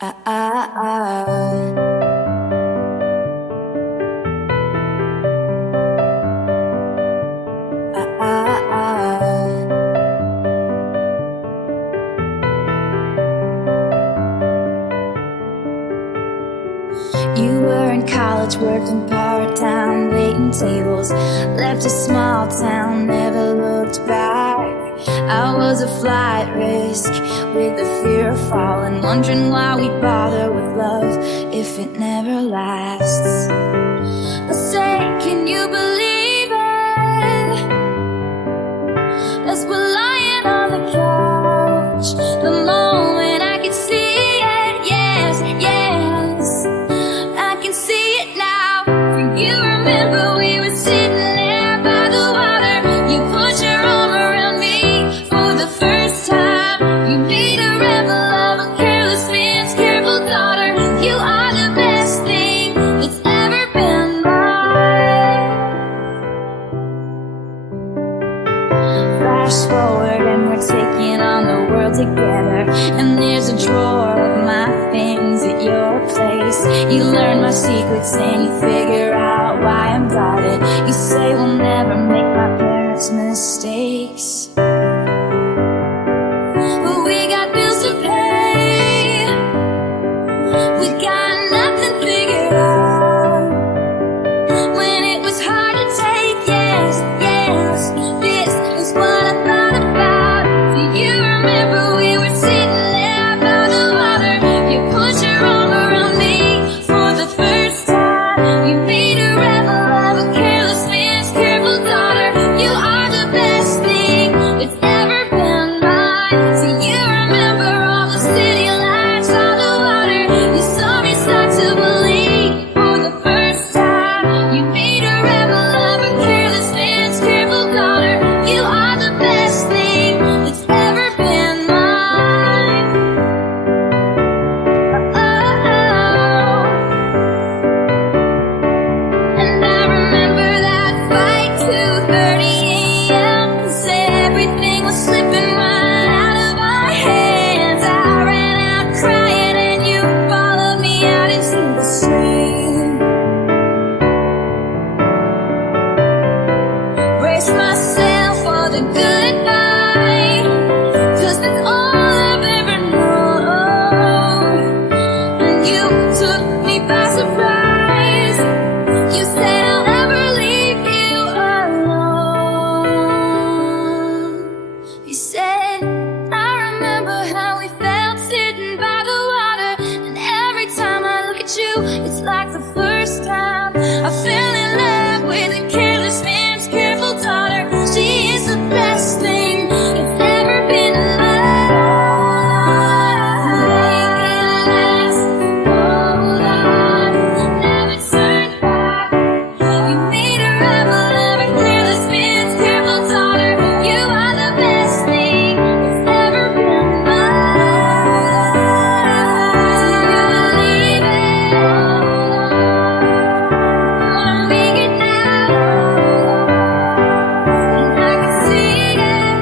Ah, ah, ah. Ah, ah, ah. You were in college working part-time, waiting tables. Left a small town, never looked back. I was a flight risk with the fear of falling, wondering why we bother with love if it never lasts. I say, can you believe it? As we're lying on the couch, the moment I could see it, yes, yes, I can see it now. You remember we were sitting there by the water. You put your arm around me for the first time. You made a rebel of a careless man's careful daughter. You are the best thing that's ever been mine. Flash forward and we're taking on the world together. And there's a drawer of my things at your place. You learn my secrets and you figure out why I'm guarded. You say we'll never make my parents' mistakes, but we got bills to pay. We got nothing figured out. When it was hard to take, yes, yes, this is what I thought about. Do you remember we were sitting there by the water? You put your arm around me for the first time. You made a rebel of a careless man's careful daughter. You are the best thing that's ever been mine. Do you remember all the city lights on the water? You saw me start to believe for the first time. You made a rebel of a careless man's careful daughter. You are the best thing that's ever been mine. Oh, and I remember that fight, 2:30 a.m. 'cause everything was slipping right out of our hands. I ran out crying and you followed me out into the street. Brace myself for the goodbye, 'cause that's all I've ever known. And you took me by surprise. You said I'll never leave you alone. You said, I remember how we felt sitting by the water. And every time I look at you, it's like the first time I fell in love with a careless man's careful daughter. She is the best thing that's ever been in my life. Make it last, hold on, never turn back. You made a rebel of a careless man's careful daughter. You are the best thing that's ever been mine. Do you believe it? Wanna make it now, and I can see it.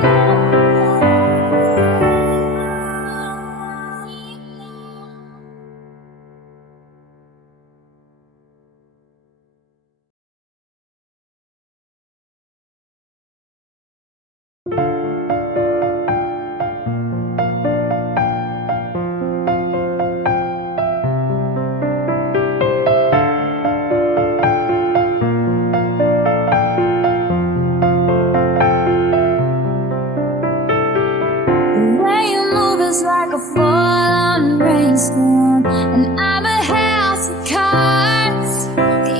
The way you move is like a full-on rainstorm, and I'm a house of cards.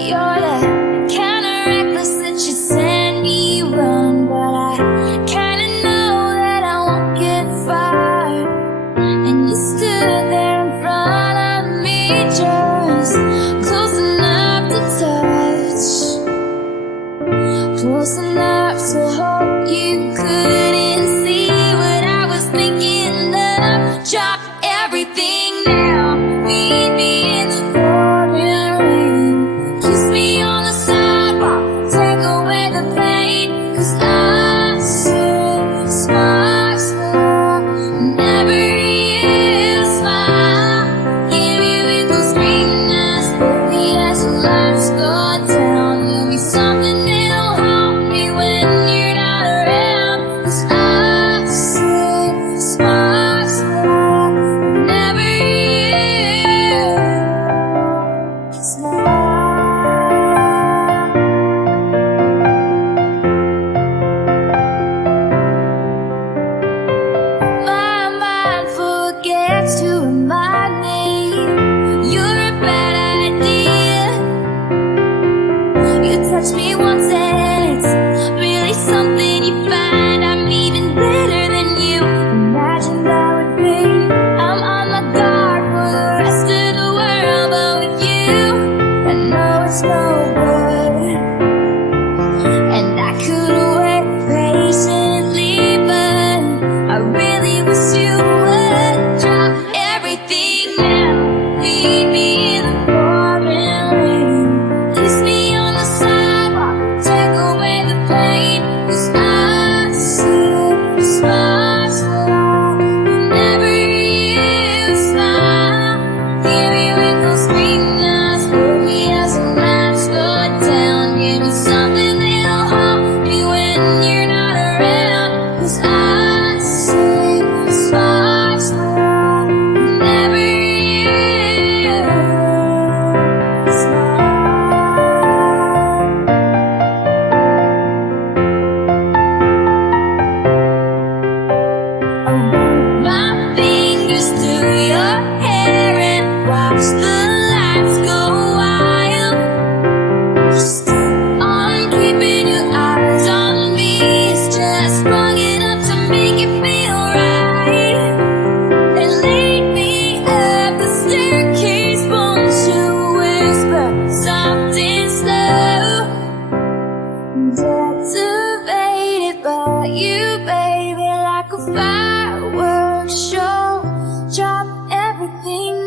You're the kind of reckless that you send me run, but I kinda know that I won't get far. And you stood there in front of me, just close enough to touch, close enough to hope you couldn't see what I was thinking of. Drop everything now, meet me in the pouring rain. Kiss me on the sidewalk, take away the pain. 'Cause I see sparks fly whenever you smile.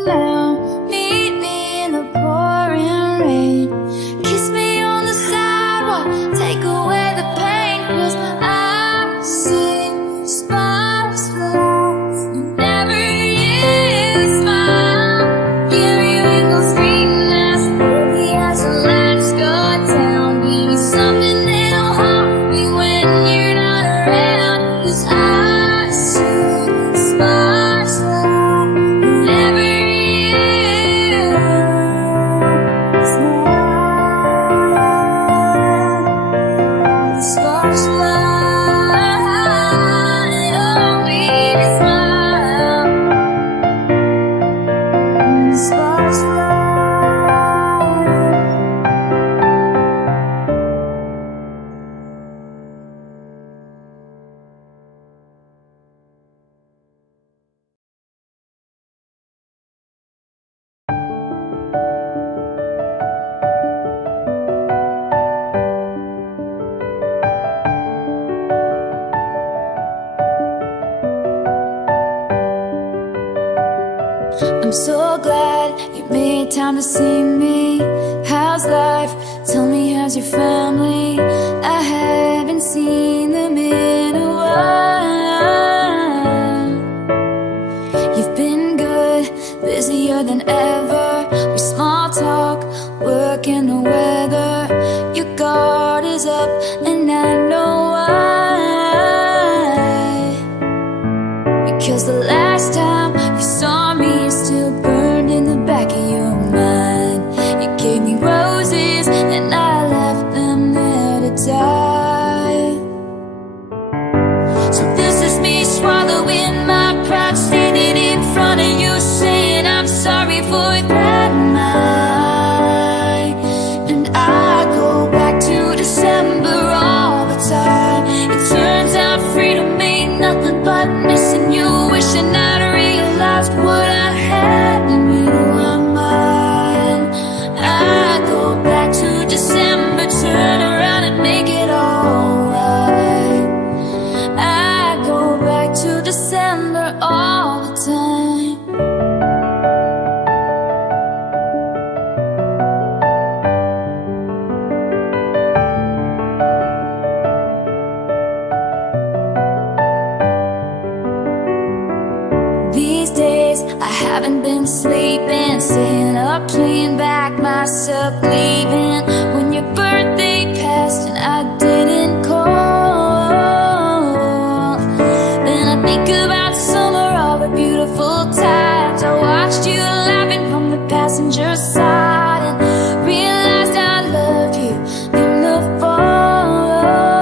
now. Meet me in the pouring rain. Kiss me on the sidewalk, take away the pain. 'Cause I see sparks fly whenever you smile. Give me wrinkles, green eyes, baby, as the lights go down. Give me something that'll haunt me when you're not around. 'Cause I see sparks fly whenever you smile. Sparks fly, always smile. Sparks fly. I'm so glad you made time to see me. How's life? Tell me, how's your family? I haven't seen them in a while. You've been good, busier than ever. We small talk, work in the weather. Your guard is up, and I know why. Because the last time you saw me, still burned in the back of your mind. You gave me roses, and I left them there to die. So this is me swallowing my pride, standing in front of you, saying I'm sorry for that night. And I go back to December all the time. It turns out freedom ain't nothing but missing you, wishing I'd realized what I had when you were mine. I go back to December, turn around and make it alright. I go back to December all the time. These days I haven't been sleeping, staying up, playing back myself, leaving when your birthday passed and I didn't call. Then I think about summer, all the beautiful times. I watched you laughing from the passenger side and realized I loved you in the fall.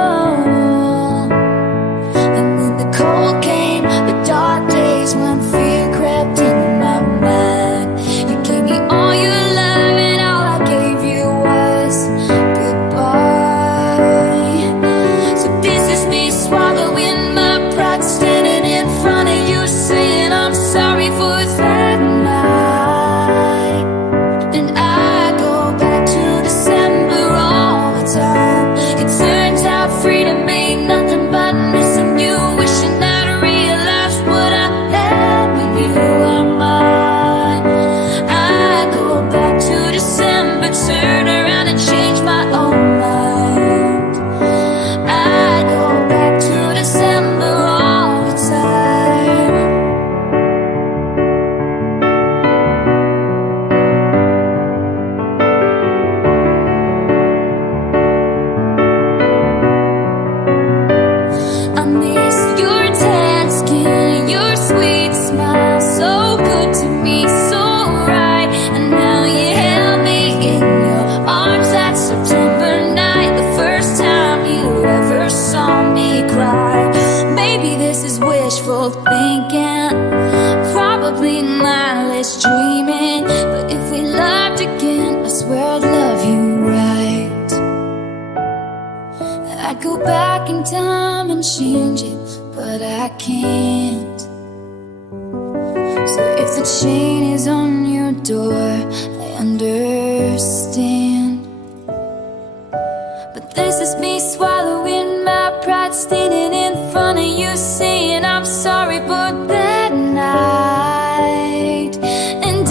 And then the cold came, the dark days when fear crept into my mind. You gave me all your love, and all I gave you was goodbye. So this is me swallowing my pride, standing in front of you, saying I'm sorry for that night. And I go back to December all the time. It turns out freedom ain't nothing but missing you, wishing I'd realized what I had when you were mine. I go back to December, turn around and change my own mind. I go back to December all the time. I miss your tan skin, your sweet smile, so good to me, so right. And now you held me in your arms that September night, the first time you ever saw me cry. Maybe this is wishful thinking, probably mindless dreaming, but if we loved again, I swear I'd love you right. I'd go back in time and change it, but I can't. So if the chain is on your door, I understand. But this is me swallowing my pride, standing in front of you, saying I'm sorry for that night. And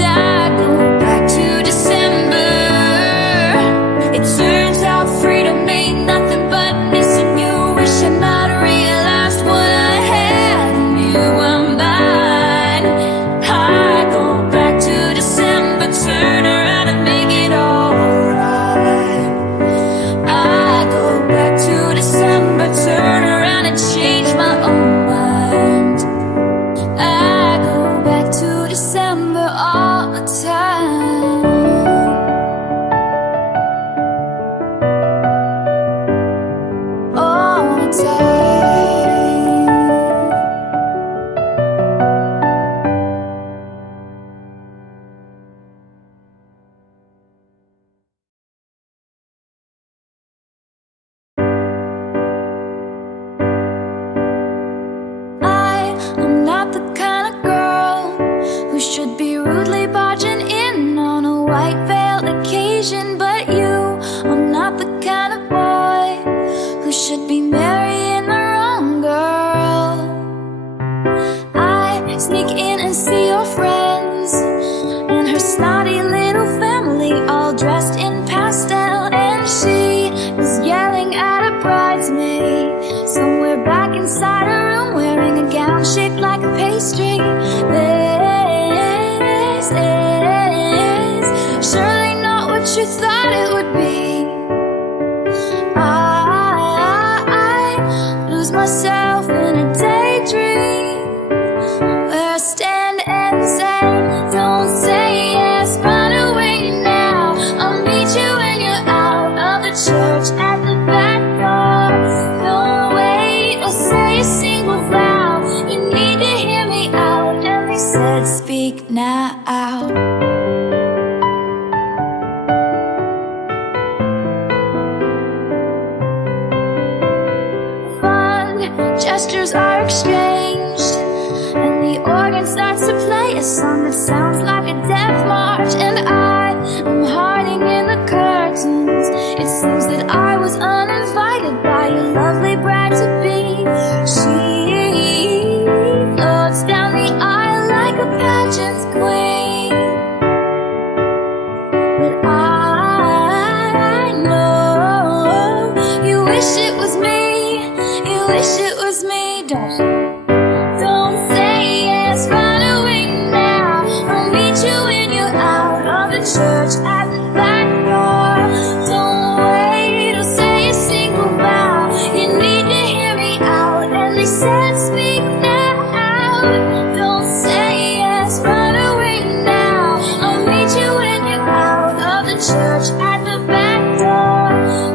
rudely barging in on a white veil occasion. But you are not the kind of boy who should be marrying the wrong girl. I sneak in and see your friends and her snotty little family, all dressed in pastel, and she is yelling at a bridesmaid somewhere back inside her room, wearing a gown shaped like a pastry. This is surely not what you thought it would be. I lose myself in a daydream where I stand and say, don't say yes, run away now. I'll meet you when you're out of the church at the back door. Don't wait or say a single vow. You need to hear me out. And they said, speak now. Gestures are exchanged, and the organ starts to play a song that sounds like a death march. And I am hiding in the curtains. It seems that I was uninvited by your lovely bride-to-be. She floats down the aisle like a pageant's queen, but I know you wish it was me. You wish it was me. Don't say yes, run away now. I'll meet you when you're out of the church at the back door. Don't wait or say a single vow. You need to hear me out. And they said, speak now. Don't say yes, run away now. I'll meet you when you're out of the church at the back door.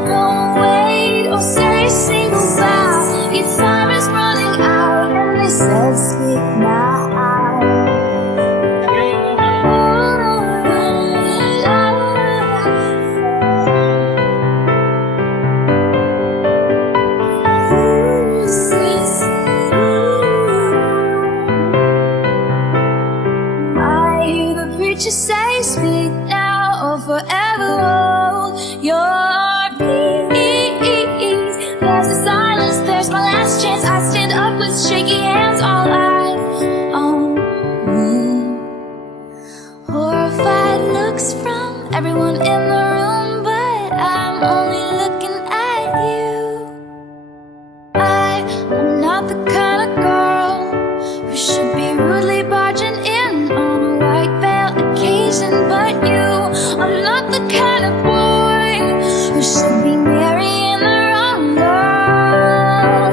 Don't wait or say a single vow. Your time is running out, and they said, speak now. I hear the preacher say, speak now or forever hold your peace. There's a silence, there's my last chance. I stand up with shaky hands, all eyes on me. Horrified looks from everyone in the room, but I'm only looking at you. I am not the kind of girl who should be rudely barging in on a white veil occasion. But you are not the kind of boy who should be marrying the wrong girl.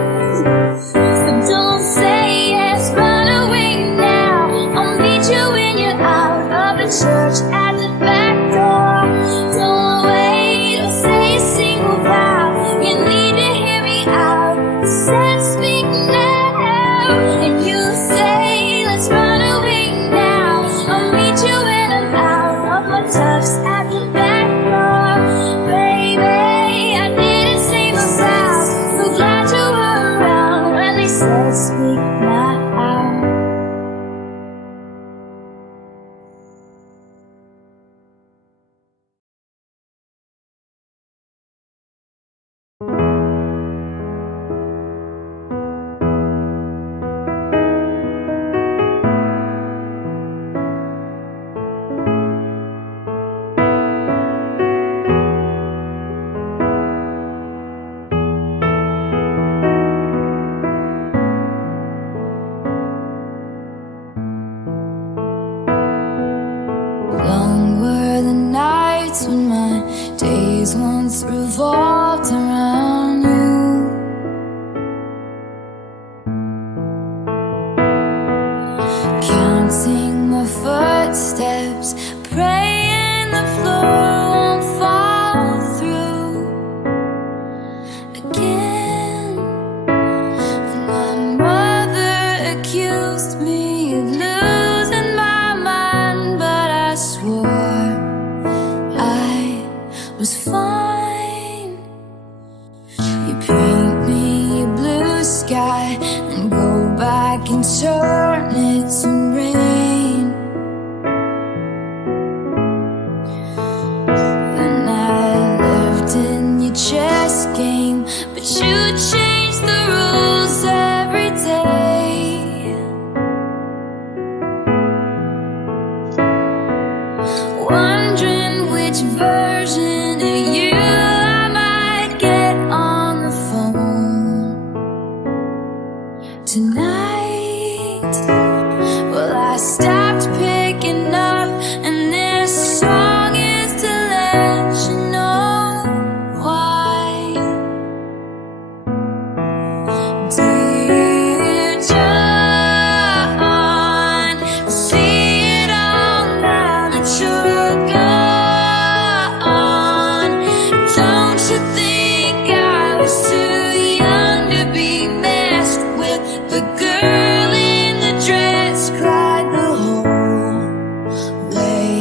So don't say yes, run away now. I'll meet you when you're out of the church at the back door. Don't wait or say a single vow. You need to hear me out. Said speak now, and you say let's run away now. I'll meet you when I'm out of my tux at the back door. Baby, I didn't say my vows. So glad you were around when they said speak now. Long were the nights when my days once revolved around you. Counting my footsteps, praying the floor won't fall through again. And my mother accused me of losing my mind, but I swore I was fine. You paint me a blue sky and go back and turn it to rain. but you change the rules every day. Wondering which version of you I might get on the phone tonight. Well, I stopped picking up, and this song is to let you know why. Dear John, see it all now that you're gone. Don't you think I was too young to be messed with? The girl in the dress cried the whole way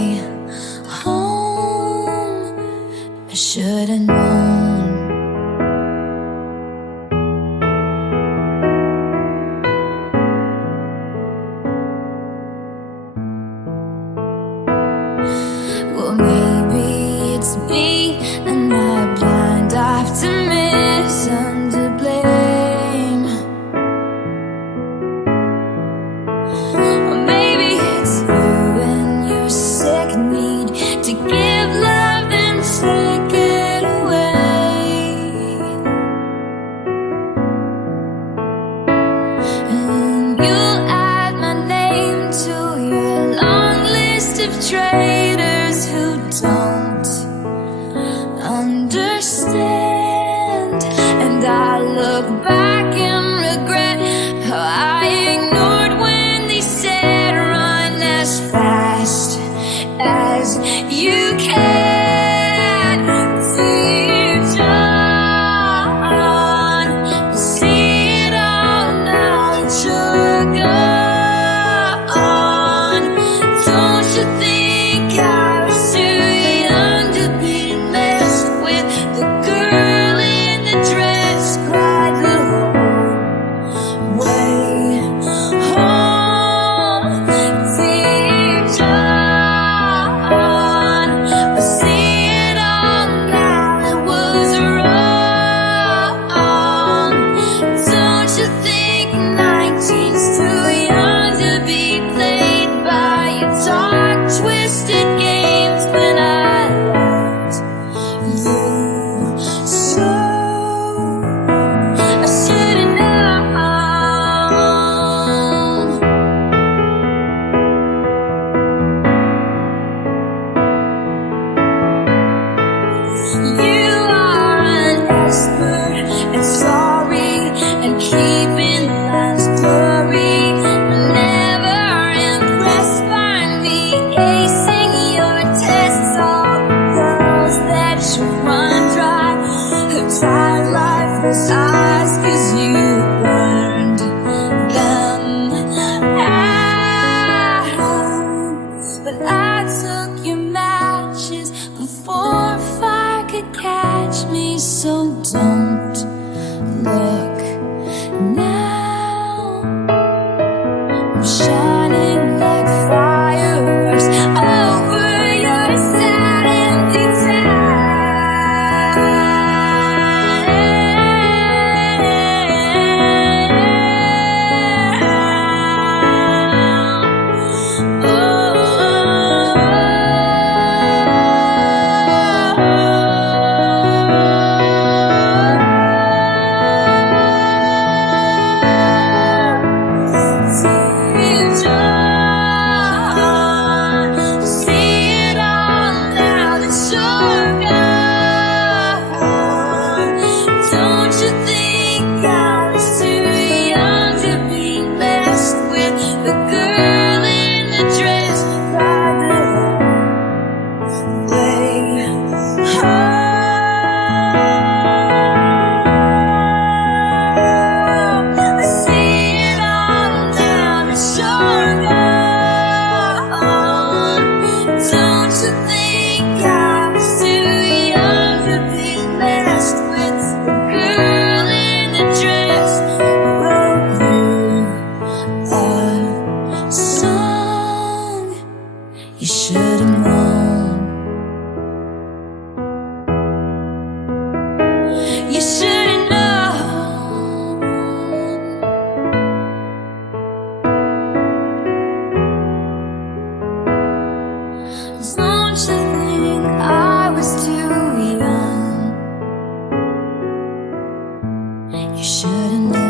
home. I should have known. Well, maybe it's me and my blind optimism to blame. Or maybe it's you and your sick need to give love and take it away. And you'll add my name to your long list of traitors who don't understand. And I look back and regret how I ignored when they said run as fast as you can. Dear John, see it all now that you're gone. Don't you think I was too young to be messed with? The girl in the dress cried the whole way home. Dear John, I see it all now that was wrong. Don't you think 19's too young to be played by your dark, twisted games when I loved you so? I should've known. You are an expert at sorry and keeping lines blurry. Never impressed by me acing your tests. All the girls that you run dry have tried lifeless eyes 'cause you burned them out. But I took your matches before fire could catch me, so don't look now. I'm shining like fireworks over your sad empty You should've known. Don't you think I was too young? You should have known.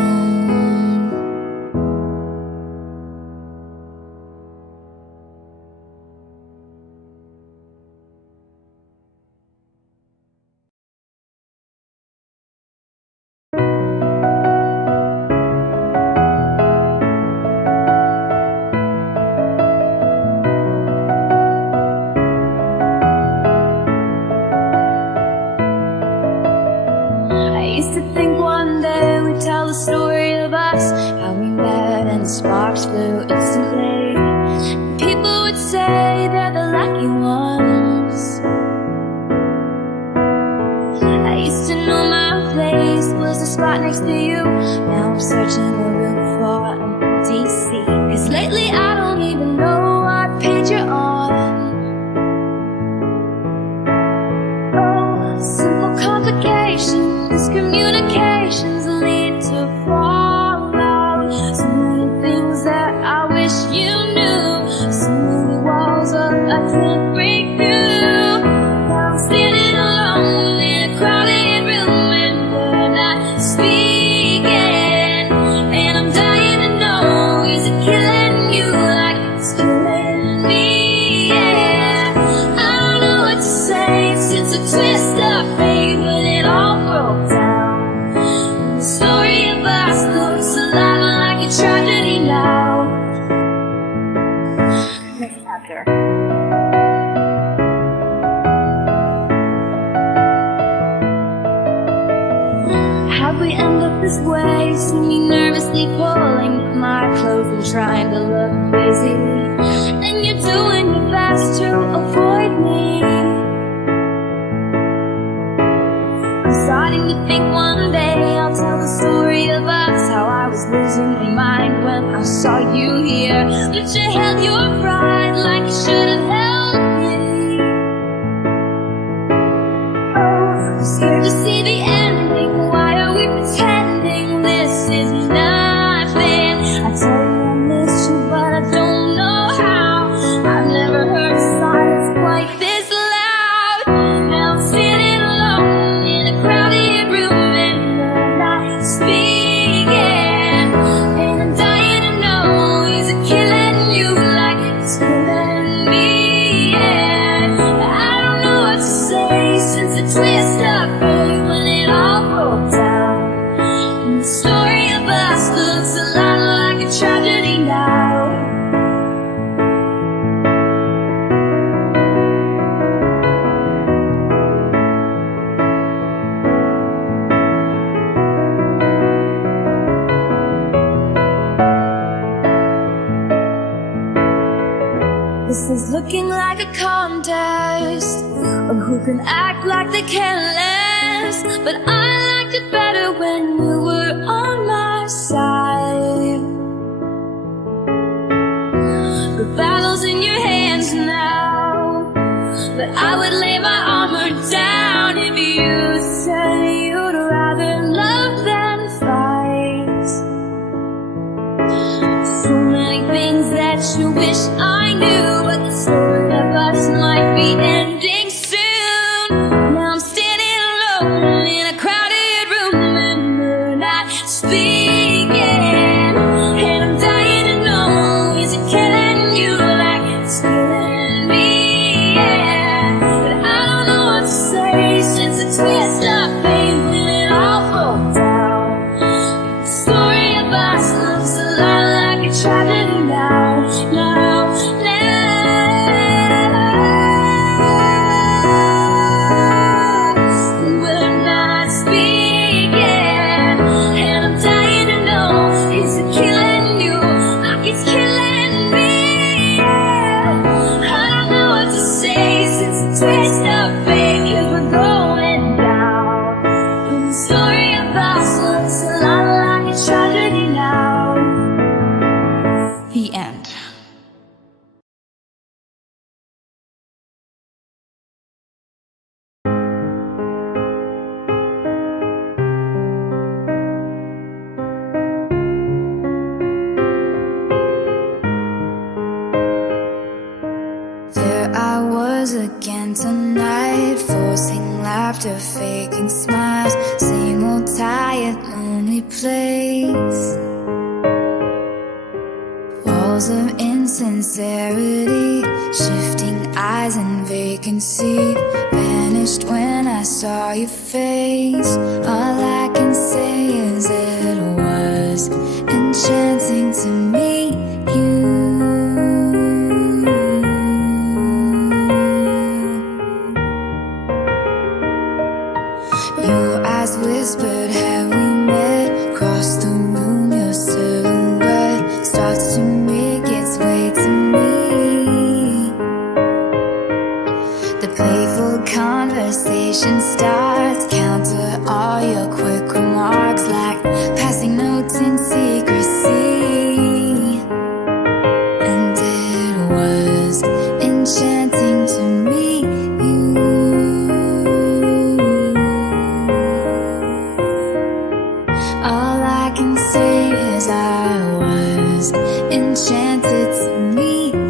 I used to think one day we'd tell the story of us, how we met and the sparks flew instantly. People would say they're the lucky ones. I used to know my place was the spot next to you. Now I'm searching the room for an DC. 'Cause lately I don't even know what page you're on. Oh, simple complications, communications lead to fallout. So many things that I wish you knew. So many walls up I can't break through. Now I'm standing alone in a crowded room and we're not speaking. And I'm dying to know, is it killing you like it's killing me? Yeah, I don't know what to say. It's a twist of fate when it all broke down. The story of us looks a lot like a tragedy now. Next chapter. How'd we end up this way? See me nervously pulling at my clothes and trying to look busy. And you're doing your best to avoid me. I'm starting to think one day I'll tell the story of us, how I was losing my mind when I saw you here. But you held your pride like you should have held me. Oh, I'm scared to see the ending. Why are we pretending this is nothing? I tell you I miss you, but I don't know how. I've never heard silence quite this loud. Now I'm standing alone in a crowded room and we're not speaking. And I'm dying to know, is it killing you like it's killing me? Yeah, I don't know what to say since the twist of fate when it all broke down. And the story of us looks a lot like a tragedy now. This is looking like a contest of who can act like they can last. But I liked it better when you were on my side. The battle's in your hands now, but I would lay my armor down if you said you'd rather love than fight. So many things that you wish I knew, but the story of us might be ending soon. Now I'm standing alone in a crowded room and we're not speaking. And I'm dying to know, is it killing you like it's killing me? Yeah, but I I was again tonight, forcing laughter, faking smiles. Same old tired, lonely place. Walls of insincerity, shifting eyes and vacancy. Vanished when I saw your face. All I can say is it was enchanting to meet you. Your eyes whispered, have we met? Across the room, your silhouette starts to make its way to me. The playful conversation starts, counter all your quick remarks, like passing notes in secrecy. And it was enchanting to meet you. All I can say is I was enchanted to meet you.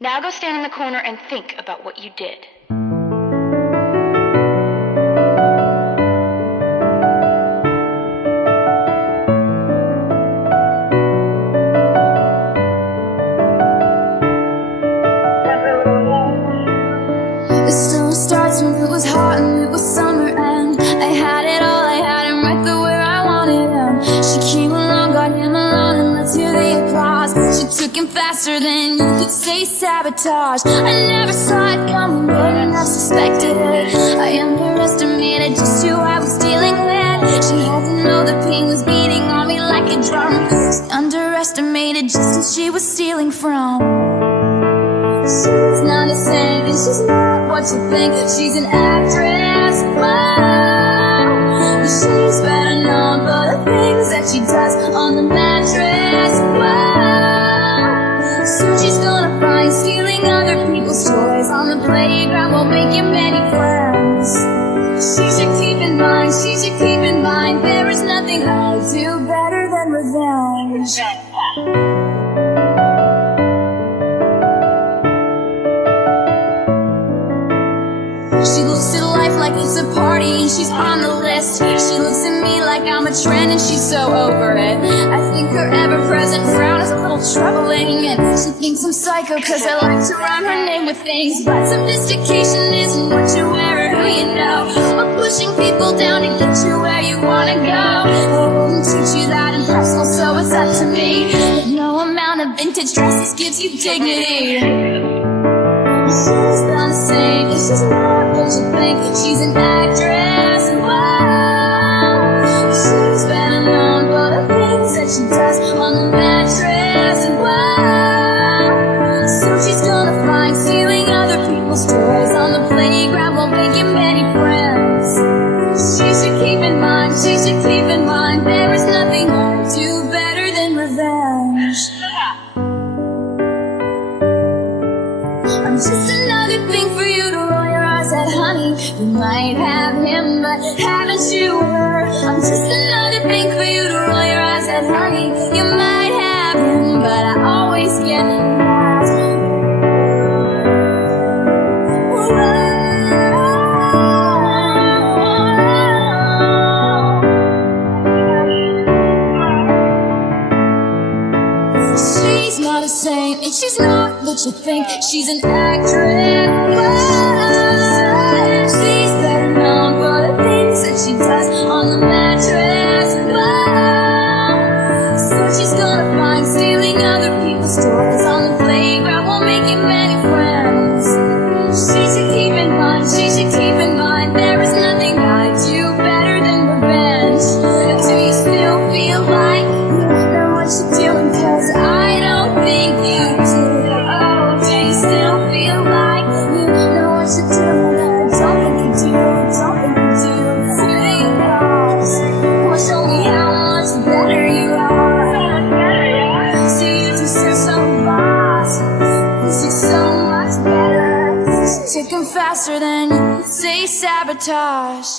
Now go stand in the corner and think about what you did. The summer starts when it was hot and it was summer, and I had it all, I had him right there where I wanted him. She came along, got him alone, and let's hear the applause. She took him faster than you could say sabotage. I never saw it coming, wouldn't have suspected it. I underestimated just who I was dealing with. She had to know the pain was beating on me like a drum. She underestimated just who she was stealing from. She's not a saint, and she's not what you think. She's an actress, wow. She's better known for the things that she does on the mattress, wow. So she's gonna find stealing other people's toys on the playground won't make you many friends. She should keep in mind, she should keep in mind, there is nothing I do better than revenge. She looks at life like it's a party and she's on the list. She looks at me like I'm a trend and she's so over it. I think her ever-present frown is a little troubling, and she thinks I'm psycho cause I like to rhyme her name with things. But sophistication isn't what you wear or who you know, or pushing people down to get you where you wanna go. I wouldn't teach you that in high school, so it's up to me. But no amount of vintage dresses gives you dignity. She's not a saint, and she's not what you think. She's an actress, and wow. She's better known for the things that she does on the mattress, and wow. So she's gonna find stealing other people's toys on the playground won't make you many friends. She should keep in mind, she should keep in mind, there is nothing I do better than revenge. I'm just another thing for you to roll your eyes at, honey. You might have him, but haven't you her? I'm just another thing for you to roll your eyes at, honey. You might have him, but I always get lost. She's not a saint, and she's not what you think. She's an actress, wow. She's better known for the things that she does on the mattress, wow. So she's gonna find stealing other people's toys on the playground won't make you many friends. She should keep in mind, she should keep in mind, there is nothing I do better than revenge. Do you still feel like you know what you're doing? Cause I don't think you do. Oh, do you still feel like you know what you're doing? I don't think you do, I don't think you do. Feel you lost. Well, show me how much better you are. See, you deserve some boss, cause you're so much better. She took him faster than you could say sabotage.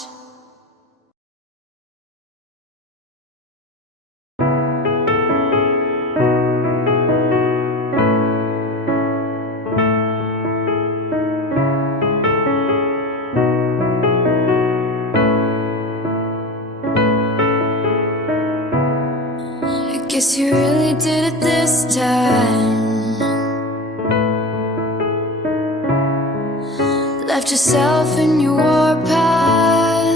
Guess you really did it this time. Left yourself in your warpath.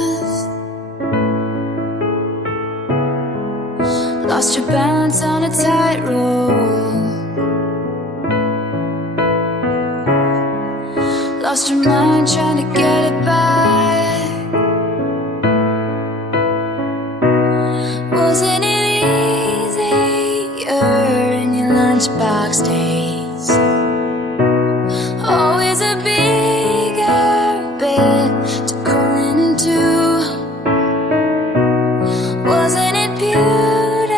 Lost your balance on a tightrope. Lost your mind trying to get it back. Wasn't it in your lunchbox days? Always a bigger bit to crawl into. Wasn't it beautiful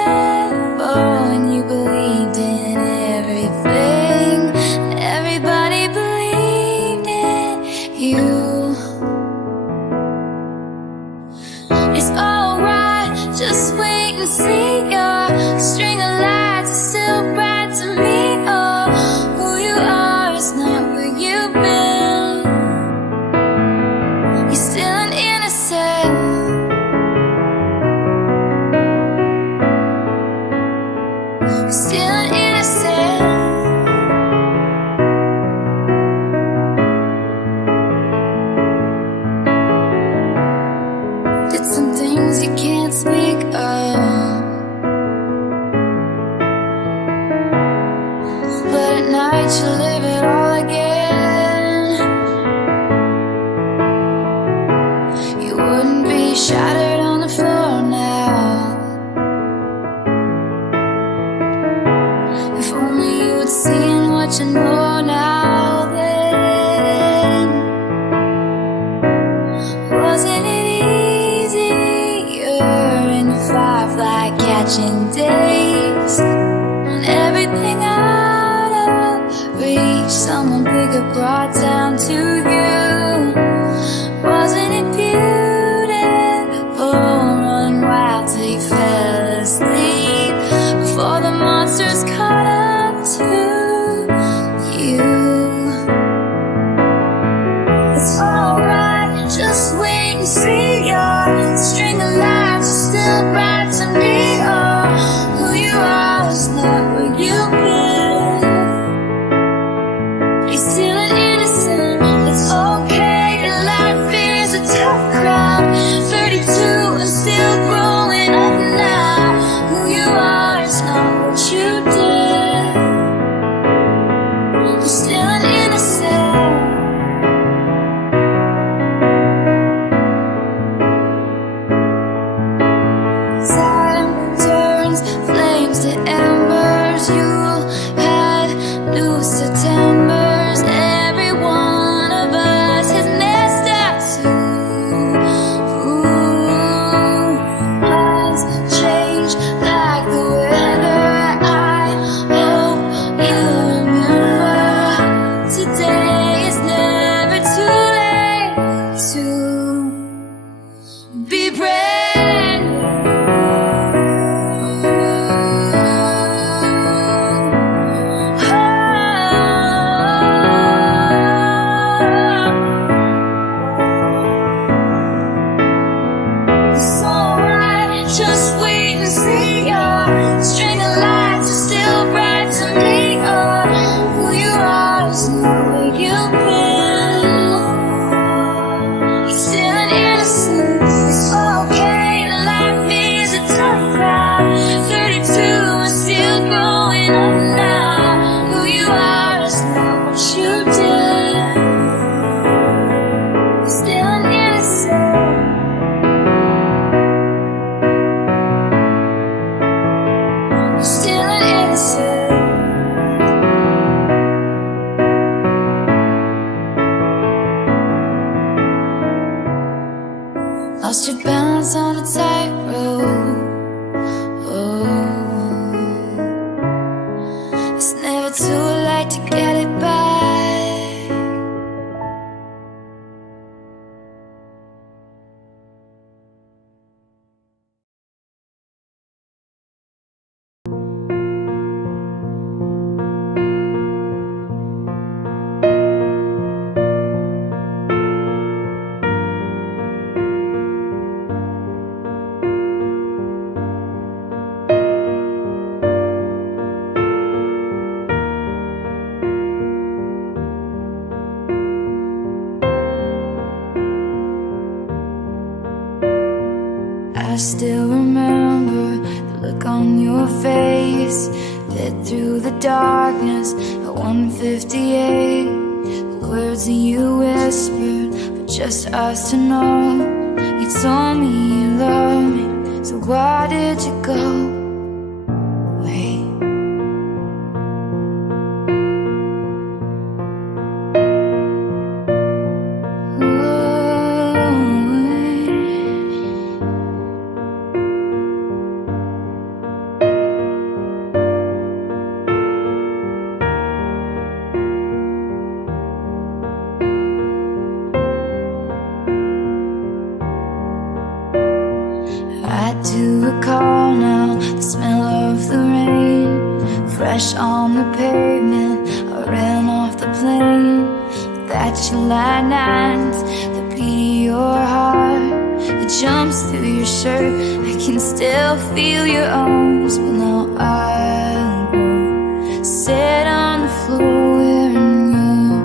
when you believed in everything? Everybody believed in you. It's alright, just wait and see. Your string of lights is still bright to me. Oh, who you are is you wouldn't be shattered on the floor now. If only you had seen what you know now then. Wasn't it easier in the firefly catching days? When everything out of reach, someone bigger brought down to you. Wasn't it beautiful? Run wild till you fell asleep before the monsters caught up to you. It's alright, just wait and see. Your string of lights is still bright to me. Oh, who you are is not what you've been. You're still an innocent. It's okay, your life is a tough crowd. 32 and still growing up now. Who you are is not what you did. You're still an innocent. Time turns flames to embers. You had new Septembers. Every one of us has messed up too. Plans change like the weather. I hope you remember today is never too late to be brand new. It's alright, just wait and see. Your string of lights is still bright to me. Oh, who you are is not what you've been. You're still an innocent. It's okay, life is a tough crowd. 32 and still growing up now. Who you are is not what you did. You're still an innocent. You're still an innocent. Lost your balance on a tightrope. Oh, it's never too late to get it back. I still remember the look on your face, lit through the darkness at 1:58. The words that you whispered for just us to know. You told me you loved me, so why did you go away? I do recall now the smell of the rain, fresh on the pavement. I ran off the plane. That July night, the beat of your heart, it jumps through your shirt. I can still feel your arms, but now I will sit on the floor wearing your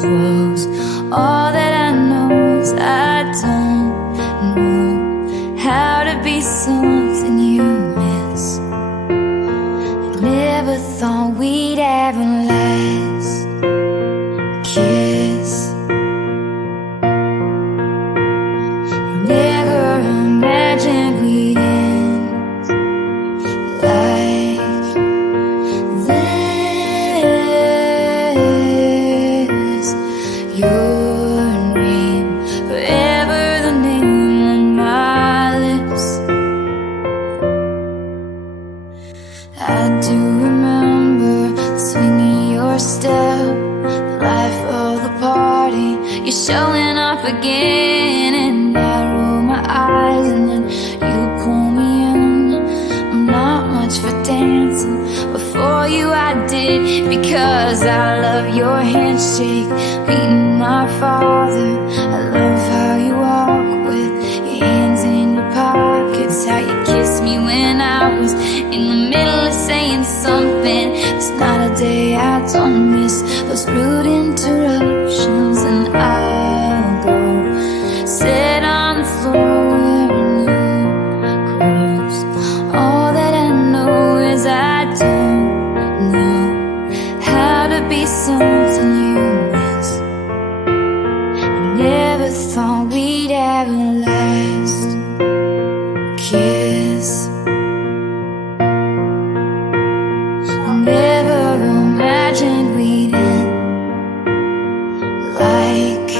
clothes. All that I know is I don't know how to be something you miss. I never thought we'd have a last kiss. imagined we'd end like this. Your name, forever the name on my lips. I do remember the swing of your step, the life of the party. You're showing up again, and I roll my eyes, and then you pull me in. I'm not much for dancing, but for you I did, because I love your handshake, beating my father. I love how you walk with your hands in your pockets, how you kissed me when I was in the middle of saying something. It's not a day I don't miss those rude interruptions. And I'll go sit on the floor wearing new clothes. All that I know is I don't know how to be something you miss. I never thought we'd ever last kiss. I never imagined we'd end like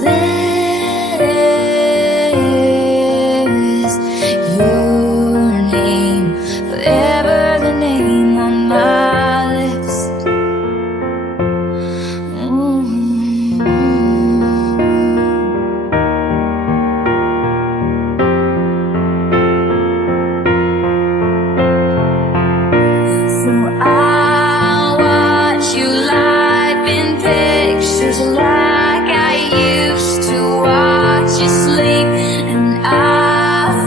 this. Your name, forever the name on my lips. So I'll watch you live in pictures like I used to watch you sleep, and I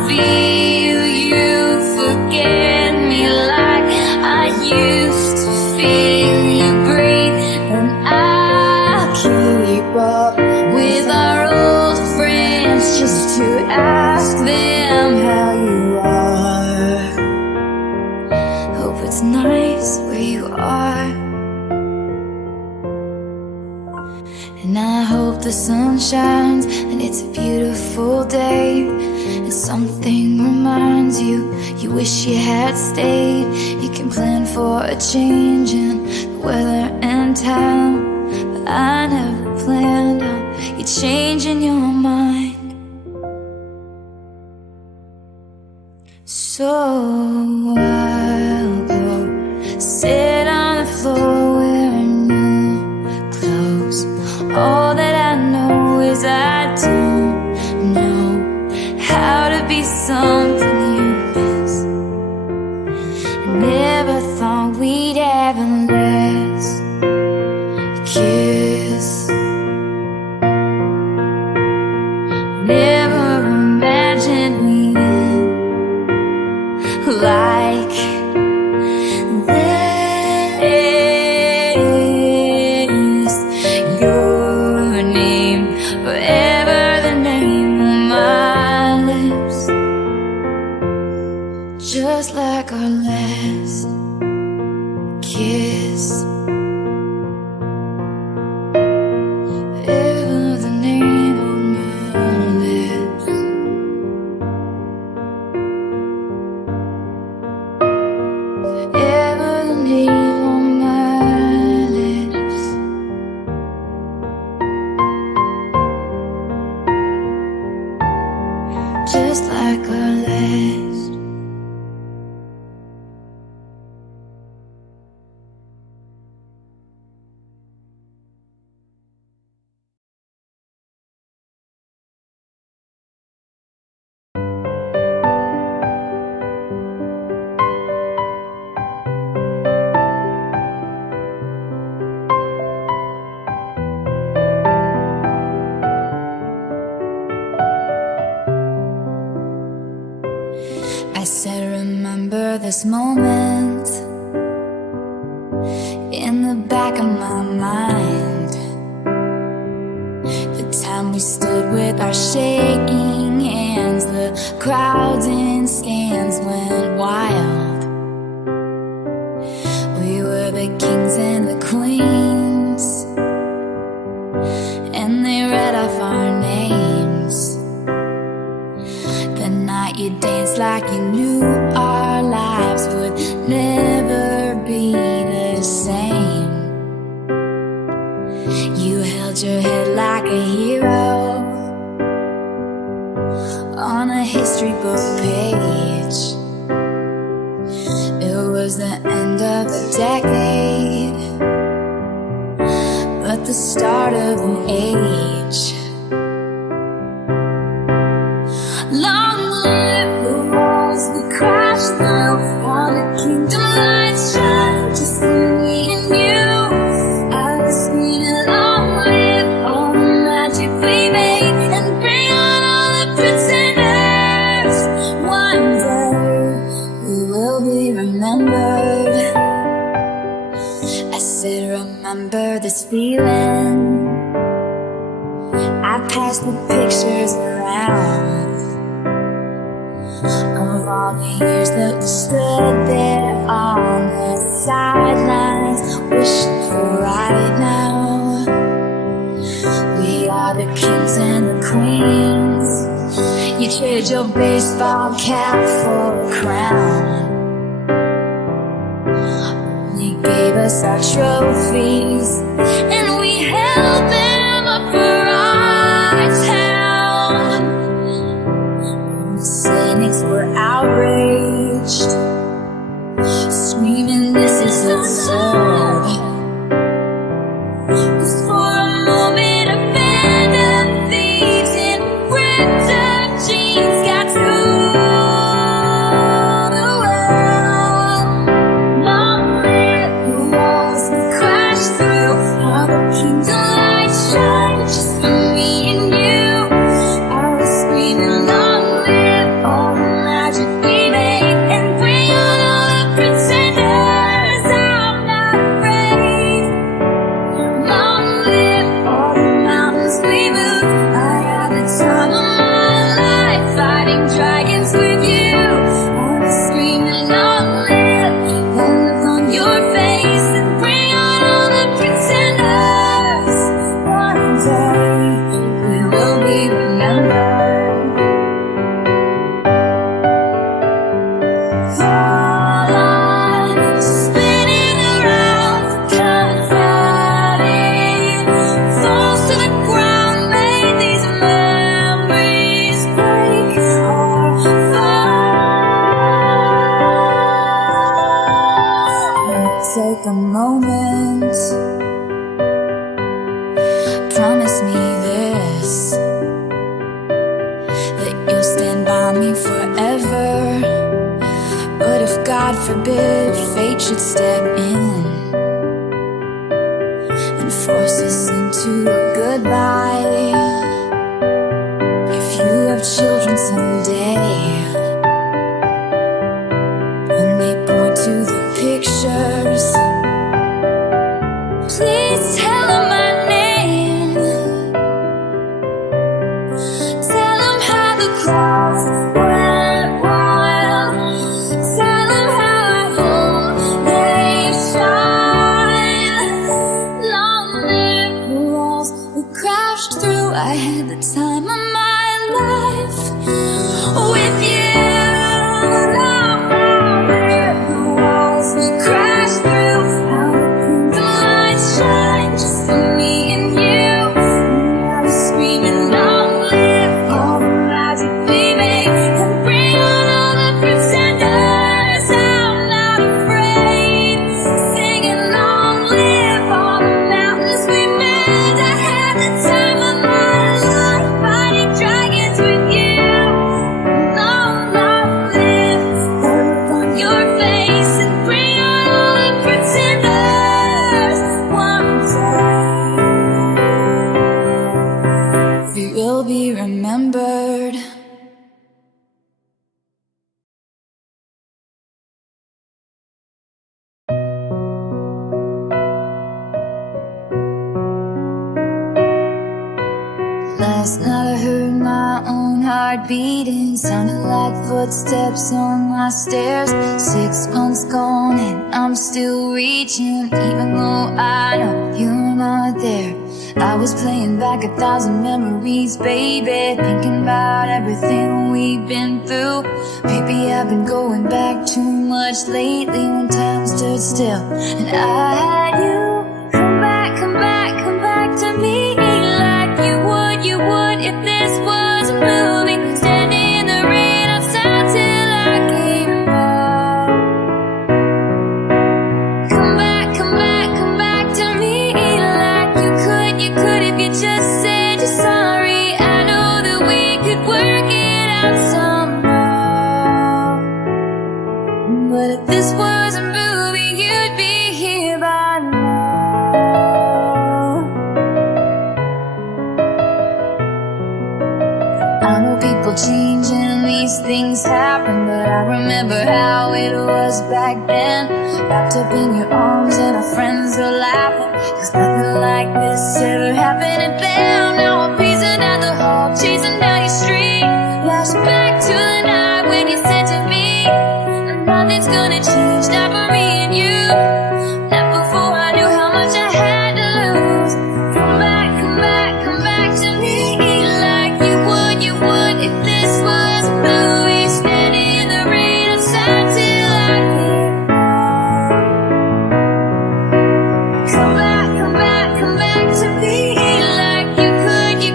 feel you forget me like I used to feel you breathe, and I'll keep up with our old friends just to ask them how you are. Hope it's nice where you are. And I hope the sun shines and it's a beautiful day, and something reminds you you wish you had stayed. You can plan for a change in the weather and town, but I never planned on you changing your mind. So I'll go sit on the floor wearing new clothes. All that I know is I don't know how to be something you miss. I never thought we'd ever last kiss. Never imagined we'd end like this. Your name, forever the name on my lips. Just like our last kiss. Forever the name on my lips. Forever the name on my lips. Just like our last. I said, remember this moment in the back of my mind. The time we stood with our shaking hands, the crowds in stands went wild. We were the kings and the queens, and they read off our names. you danced like you knew our lives would never be the same. You held your head like a hero on a history book page. It was the end of the decade, but the start of an age. Long live the walls we crashed through, all the kingdom lights shine just for me and you. I was screaming, long live all the magic we made, and bring on all the pretenders. One day we will be remembered. I said, remember this feeling. I passed the pictures around of all the years that we stood there on the sidelines, wishing for right now. We are the kings and the queens. You traded your baseball cap for a crown. You gave us our trophies, and we held them up for our town. The cynics were outraged, screaming, this is absurd. Just for a moment, a band of thieves in ripped up jeans got through the world. Long live the walls we crashed through, all the kingdom lights shine just for me and you. I was screaming, long live all the magic we made, and bring on all the pretenders. I'm not afraid. Long live all the mountains we moved. I had the time of my life fighting dragons with you. I was screaming, long live the look on your face, and bring on all the pretenders. One day we will be remembered. Fall on, spinning around, confetti falls to the ground. May these memories break our fall. Take a moment, promise me this, that you'll stand by me forever. But if God forbid fate should step in and force us into a goodbye, if you have children someday, when they point to the pictures, please tell them my name. Tell them how the crowds went wild. Tell them how I hope they shine. Long live the walls we crashed through. I had the time of my life with you. Long live the walls we crashed through. How the kingdom lights shine just for me and you. And I was screaming, long live all the magic we made, and bring on all the pretenders. I'm not afraid. Singing, long live all the mountains we made. I had the time of my life fighting dragons with you. Long, long live the look on your face, and bring on all the pretenders. One day we will be remembered. Last night I heard my own heart beating, sounded like footsteps on my stairs. 6 months gone and I'm still reaching, even though I know you're not there. I was playing back 1,000 memories, baby, thinking about everything we we've been through. Maybe I've been going back too much lately when time stood still and I had you. Come back, come back, come back to me like you would if this was a movie. Standing in the rain outside till I came out. Come back, come back, come back to me like you could if you just said you're sorry. I know that we could work it out somehow. But if this was a movie, you'd be here by now. I know people change and these things happen, but I remember how it was back then. Wrapped up in your arms and our friends are laughing, 'cause nothing like this ever happened. And then now I'm pacing down the hall, chasing down your street. Flashback to the night when you said to me that nothing's gonna change, not for me and you. Not before I knew how much I had to lose. Come back, come back, come back to me like you would if this was a movie. Standing in the rain outside till I came out. Come back, come back, come back to me like you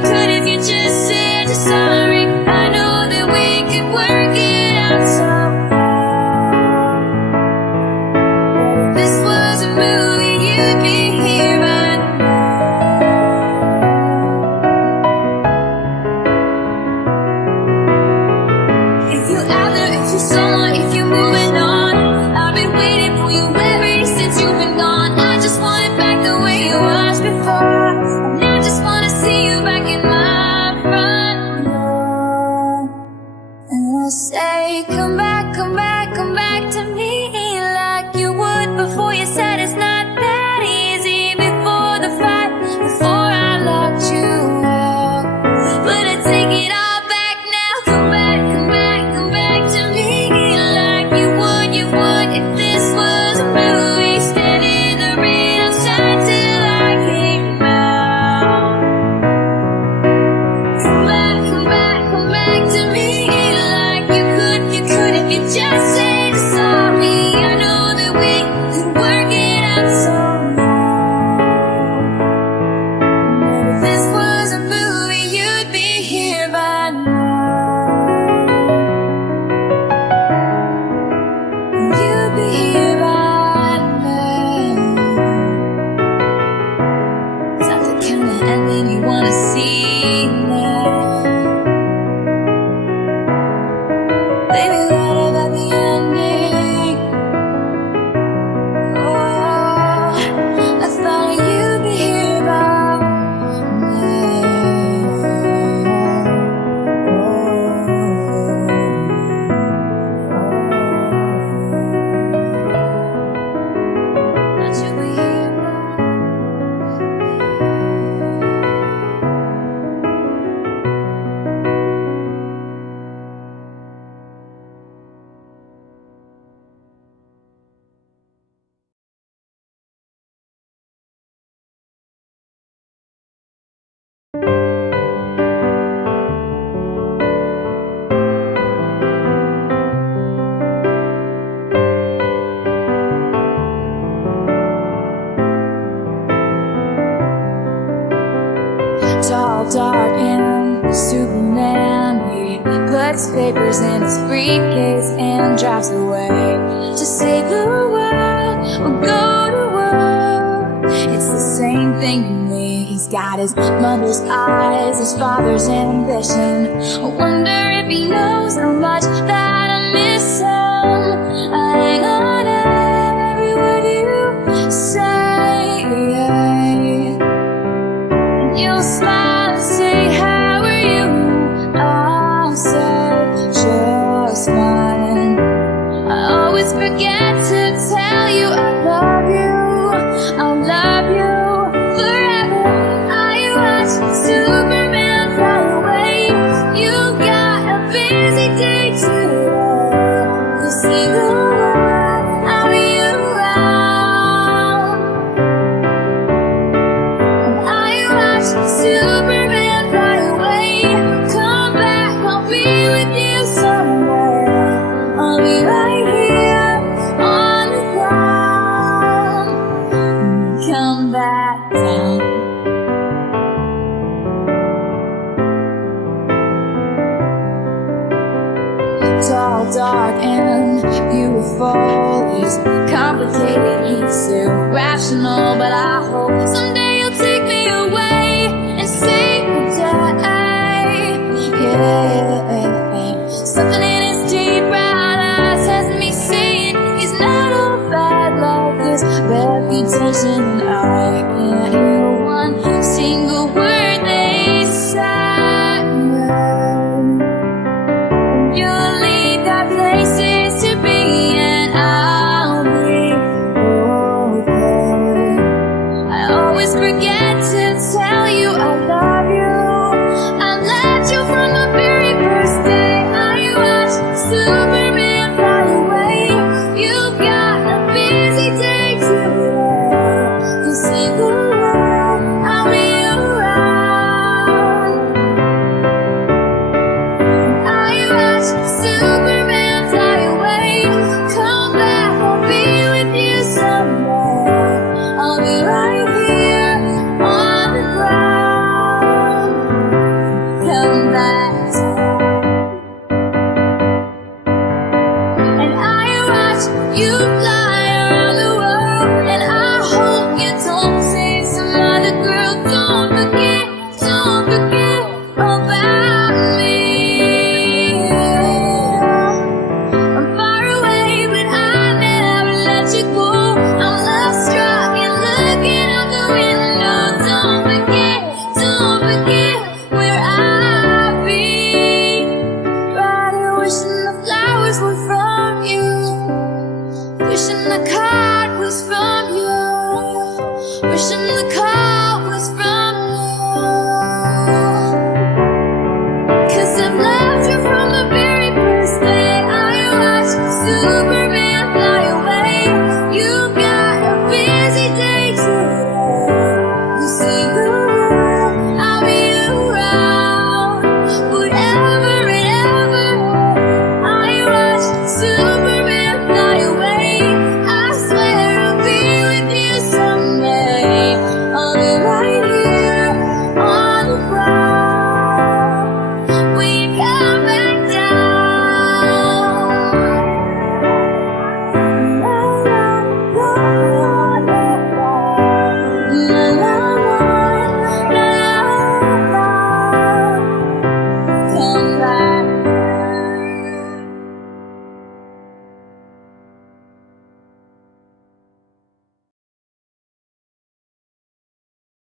could if you just said you're sorry. I know that we could work it out somehow. If this was a movie, you'd be here by now. If you're out there, if you're someone, if you're moving on, I've been waiting for you ever since you've been gone. I just want it back the way it was before, and I just wanna see you back in my front door. And I'll say, come back, come back, come back to me like you would before. You said it's not that easy before the fight, before I locked you out. But I take it all back now. Come back, come back, come back to me like you would if this was a movie. Standing in the rain outside till I came out. Come back, come back, come back to me like you could if you just said sorry. I know that we could work it out somehow. But if this was a movie, you'd be here by now. You'd be here by now. Is that the kind of ending you wanna see now? Baby, what about the ending? Oh, I thought you'd be here by now. Thought you'd be here by tall, dark, and Superman. He puts papers in his briefcase and drives away to save the world or go to war. It's the same thing to me. He's got his mother's eyes, his father's ambition. I wonder if he knows how much that I miss him. I hang on every word you say. You'll smile and say, how are you? I'll say, just fine. I always forget to tell you I love you. I'll love you forever. I watch Superman fly away. You got a busy day too. all dark and beautiful is complicated. He's irrational, but I hope someday